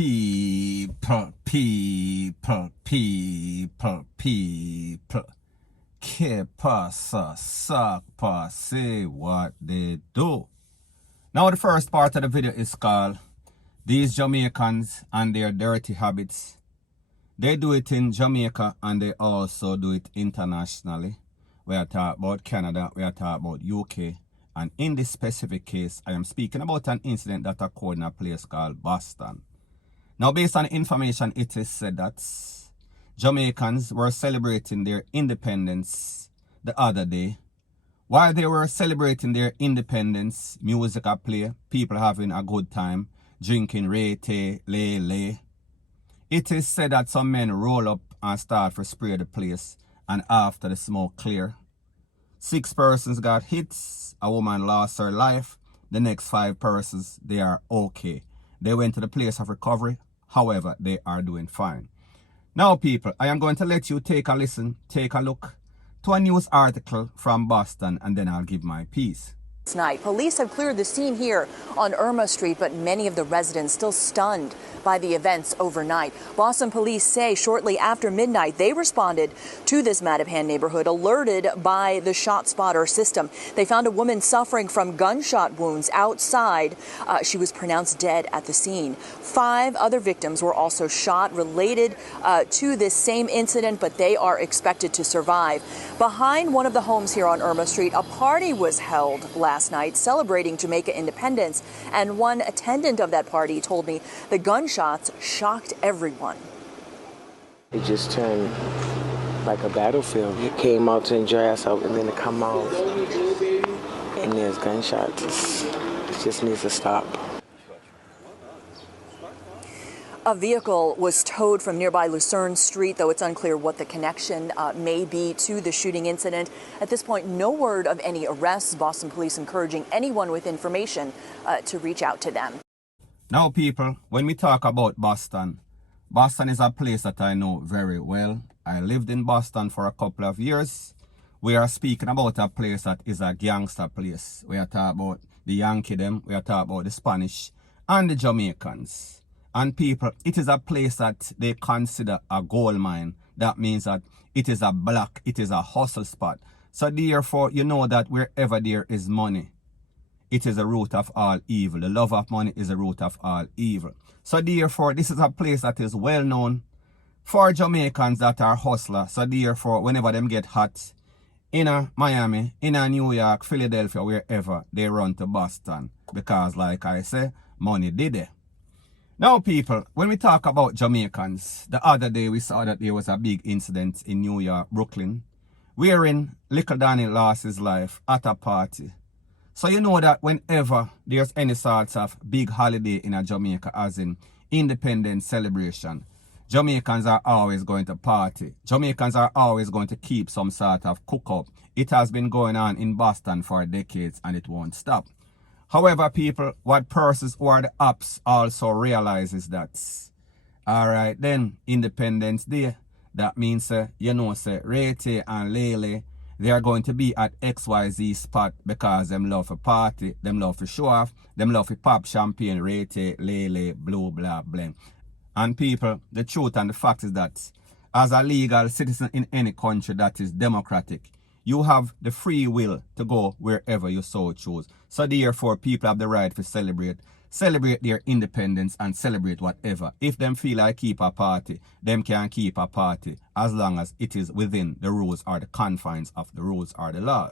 People. Que pasa, suck, say what they do. Now the first part of the video is called These Jamaicans and Their Dirty Habits. They do it in Jamaica and they also do it internationally. We are talking about Canada, we are talking about UK. And in this specific case, I am speaking about an incident that occurred in a place called Boston. Now, based on information, it is said that Jamaicans were celebrating their independence the other day. While they were celebrating their independence, music a play, people having a good time, drinking rete, lele. It is said that some men roll up and start to spray the place, and after the smoke clear, 6 persons got hits, a woman lost her life, the next 5 persons, they are okay. They went to the place of recovery, however, they are doing fine. Now people, I am going to let you take a listen, take a look to a news article from Boston, and then I'll give my piece. Tonight, police have cleared the scene here on Irma Street, but many of the residents still stunned by the events overnight. Boston police say shortly after midnight, they responded to this Mattapan neighborhood, alerted by the shot spotter system. They found a woman suffering from gunshot wounds outside. She was pronounced dead at the scene. 5 other victims were also shot related to this same incident, but they are expected to survive. Behind one of the homes here on Irma Street, a party was held last night celebrating Jamaica independence, and one attendant of that party told me the gunshots shocked everyone. It just turned like a battlefield. It came out to enjoy ourselves, and then it come out and there's gunshots. It just needs to stop. A vehicle was towed from nearby Lucerne Street, though it's unclear what the connection may be to the shooting incident. At this point, no word of any arrests. Boston police encouraging anyone with information to reach out to them. Now people, when we talk about Boston, Boston is a place that I know very well. I lived in Boston for a couple of years. We are speaking about a place that is a gangster place. We are talking about the Yankee them, we are talking about the Spanish and the Jamaicans. And people, it is a place that they consider a gold mine. That means that it is a block, it is a hustle spot. So therefore, you know that wherever there is money, it is a root of all evil. The love of money is a root of all evil. So therefore, this is a place that is well known for Jamaicans that are hustlers. So therefore, whenever them get hot, in Miami, in New York, Philadelphia, wherever, they run to Boston. Because like I say, money did it. Now people, when we talk about Jamaicans, the other day we saw that there was a big incident in New York, Brooklyn, wherein little Danny lost his life at a party. So you know that whenever there's any sorts of big holiday in a Jamaica, as in independence celebration, Jamaicans are always going to party. Jamaicans are always going to keep some sort of cook-up. It has been going on in Boston for decades and it won't stop. However, people, what persons who are the ops also realize is that, alright then, Independence Day, that means, you know, say, Rete and Lele, they are going to be at XYZ spot because them love to party, them love to show off, them love to pop champagne, Rete, Lele, blue, blah, blah. And people, the truth and the fact is that, as a legal citizen in any country that is democratic, you have the free will to go wherever you so choose. So therefore, people have the right to celebrate their independence and celebrate whatever. If them feel like keep a party, them can keep a party as long as it is within the rules or the confines of the rules or the law.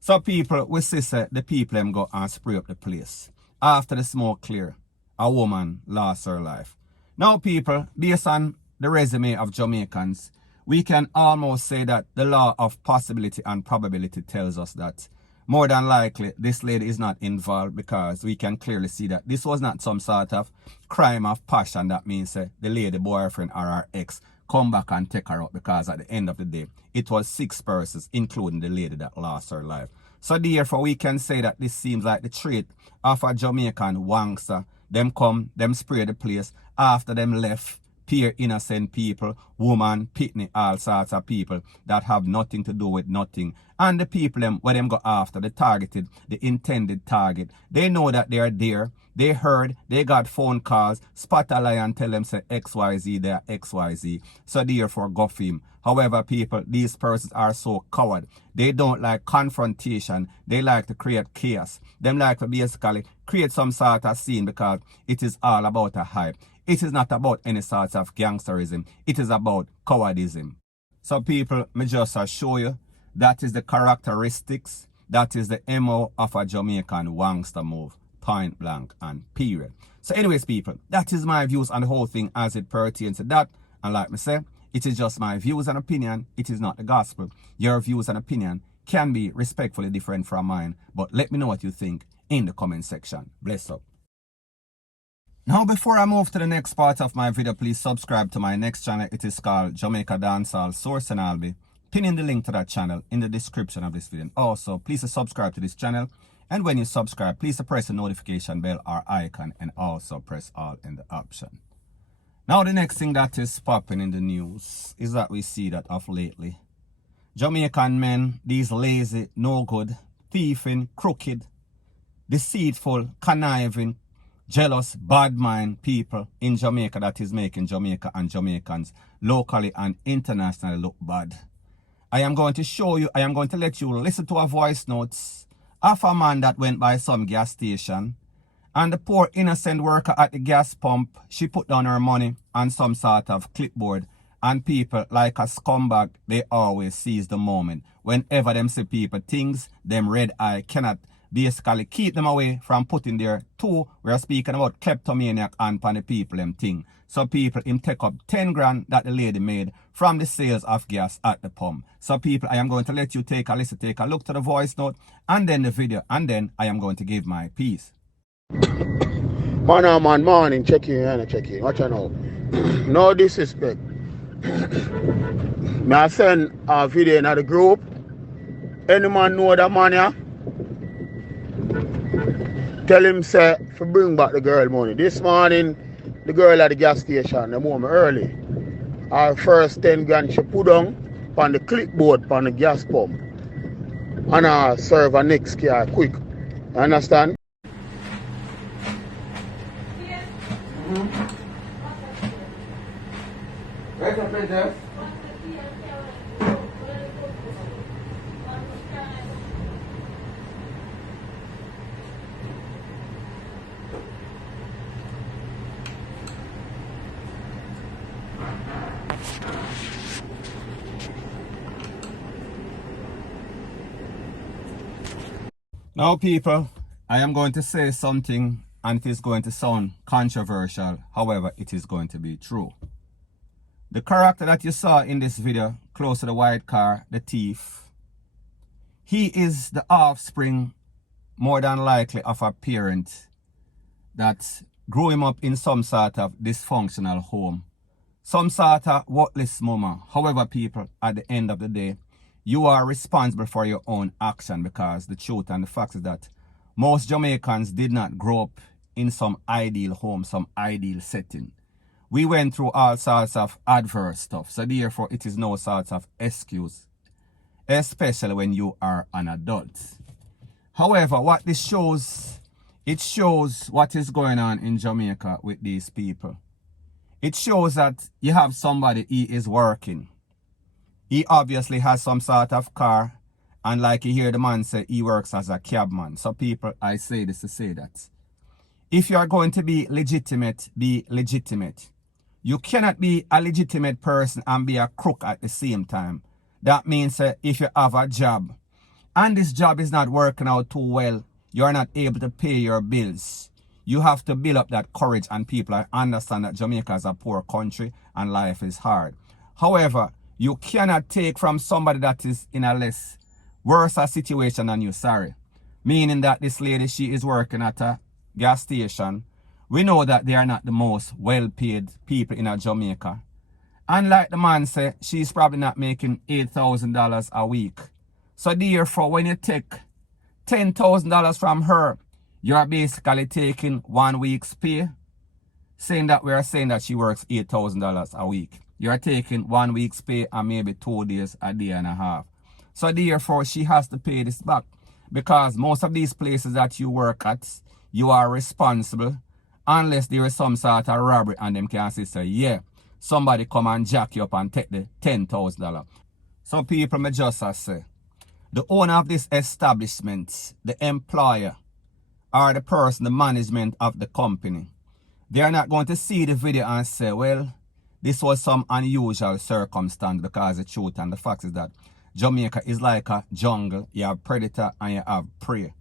So people, we see the people them go and spray up the place. After the smoke clear, a woman lost her life. Now people, based on the resume of Jamaicans, we can almost say that the law of possibility and probability tells us that more than likely this lady is not involved, because we can clearly see that this was not some sort of crime of passion. That means the lady boyfriend or her ex come back and take her out, because at the end of the day, it was 6 persons, including the lady that lost her life. So therefore, we can say that this seems like the trait of a Jamaican wangster. Them come, them spray the place, after them left, pure innocent people, woman, pitney, all sorts of people that have nothing to do with nothing. And the people them, where them go after, the targeted, the intended target, they know that they are there. They heard, they got phone calls, spot a lie and tell them say XYZ, they are XYZ. So therefore go for him. However, people, these persons are so coward. They don't like confrontation. They like to create chaos. Them like to basically create some sort of scene because it is all about a hype. It is not about any sort of gangsterism. It is about cowardism. So people, me just show you, that is the characteristics, that is the MO of a Jamaican wangster move. Point blank and period. So anyways, people, that is my views on the whole thing as it pertains to that. And like me say, it is just my views and opinion. It is not the gospel. Your views and opinion can be respectfully different from mine. But let me know what you think in the comment section. Bless up. Now, before I move to the next part of my video, please subscribe to my next channel. It is called Jamaica Dancehall Source, and I'll be pinning the link to that channel in the description of this video. Also, please subscribe to this channel. And when you subscribe, please press the notification bell or icon and also press all in the option. Now, the next thing that is popping in the news is that we see that of lately, Jamaican men, these lazy, no good, thieving, crooked, deceitful, conniving, jealous, bad mind people in Jamaica that is making Jamaica and Jamaicans locally and internationally look bad. I am going to show you, I am going to let you listen to a voice notes of a man that went by some gas station, and the poor innocent worker at the gas pump, she put down her money on some sort of clipboard, and people like a scumbag, they always seize the moment. Whenever them see people things, them red eye cannot basically keep them away from putting their two. We are speaking about kleptomaniac and pan the people them thing. So people him take up 10 grand that the lady made from the sales of gas at the pump. So people, I am going to let you take a listen, take a look to the voice note and then the video, and then I am going to give my piece. Man, morning, check in. Watch out now. No disrespect. I send a video in the group. Any man know that man here? Tell him say to bring back the girl money. This morning, the girl at the gas station, the moment early, her first 10 grand she put on the clipboard on the gas pump. And I serve her next car quick. You understand? Now people, I am going to say something and it is going to sound controversial. However, it is going to be true. The character that you saw in this video, close to the white car, the thief, he is the offspring, more than likely, of a parent that grew him up in some sort of dysfunctional home. Some sort of worthless mama. However, people, at the end of the day, you are responsible for your own action, because the truth and the fact is that most Jamaicans did not grow up in some ideal home, some ideal setting. We went through all sorts of adverse stuff, so therefore it is no sort of excuse, especially when you are an adult. However, what this shows, it shows what is going on in Jamaica with these people. It shows that you have somebody, he is working. He obviously has some sort of car, and like you hear the man say, he works as a cabman. So people, I say this to say that if you are going to be legitimate, be legitimate. You cannot be a legitimate person and be a crook at the same time. That means if you have a job and this job is not working out too well, you are not able to pay your bills. You have to build up that courage, and people understand that Jamaica is a poor country and life is hard. However, you cannot take from somebody that is in a worse situation than you, sorry. Meaning that this lady, she is working at a gas station. We know that they are not the most well-paid people in Jamaica. And like the man said, she's probably not making $8,000 a week. So therefore, when you take $10,000 from her, you're basically taking 1 week's pay. saying that we are saying that she works $8,000 a week. You're taking 1 week's pay and maybe 2 days, a day and a half. So therefore, she has to pay this back. Because most of these places that you work at, you are responsible unless there is some sort of robbery and them can say, yeah, somebody come and jack you up and take the $10,000. So people may just say, the owner of this establishment, the employer, or the person, the management of the company, they are not going to see the video and say, well, this was some unusual circumstance, because the truth and the fact is that Jamaica is like a jungle. You have predator and you have prey.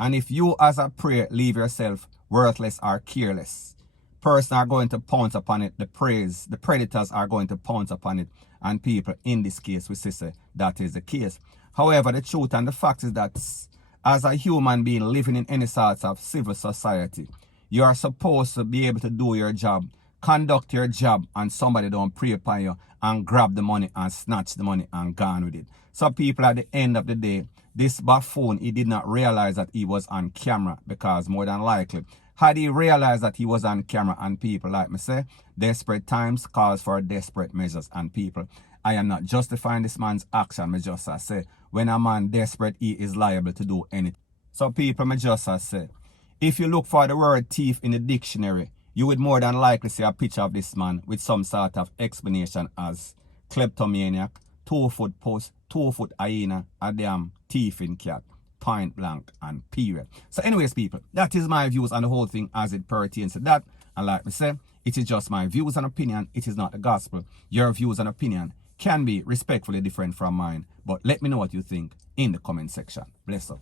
And if you as a prey leave yourself worthless or careless, persons are going to pounce upon it. The predators are going to pounce upon it. And people, in this case, we say that is the case. However, the truth and the fact is that as a human being living in any sort of civil society, you are supposed to be able to do your job, conduct your job, and somebody don't prey upon you and grab the money and snatch the money and gone with it. So people, at the end of the day, this buffoon, he did not realize that he was on camera, because more than likely, had he realized that he was on camera, and people, like me say, desperate times calls for desperate measures. And people, I am not justifying this man's action. Me just say, when a man desperate, he is liable to do anything. So people, me just say, if you look for the word thief in the dictionary, you would more than likely see a picture of this man with some sort of explanation as kleptomaniac, 2-foot post, 2-foot hyena, a damn thieving cat, point blank and period. So anyways, people, that is my views on the whole thing as it pertains to that. And like I said, it is just my views and opinion. It is not the gospel. Your views and opinion can be respectfully different from mine. But let me know what you think in the comment section. Bless up.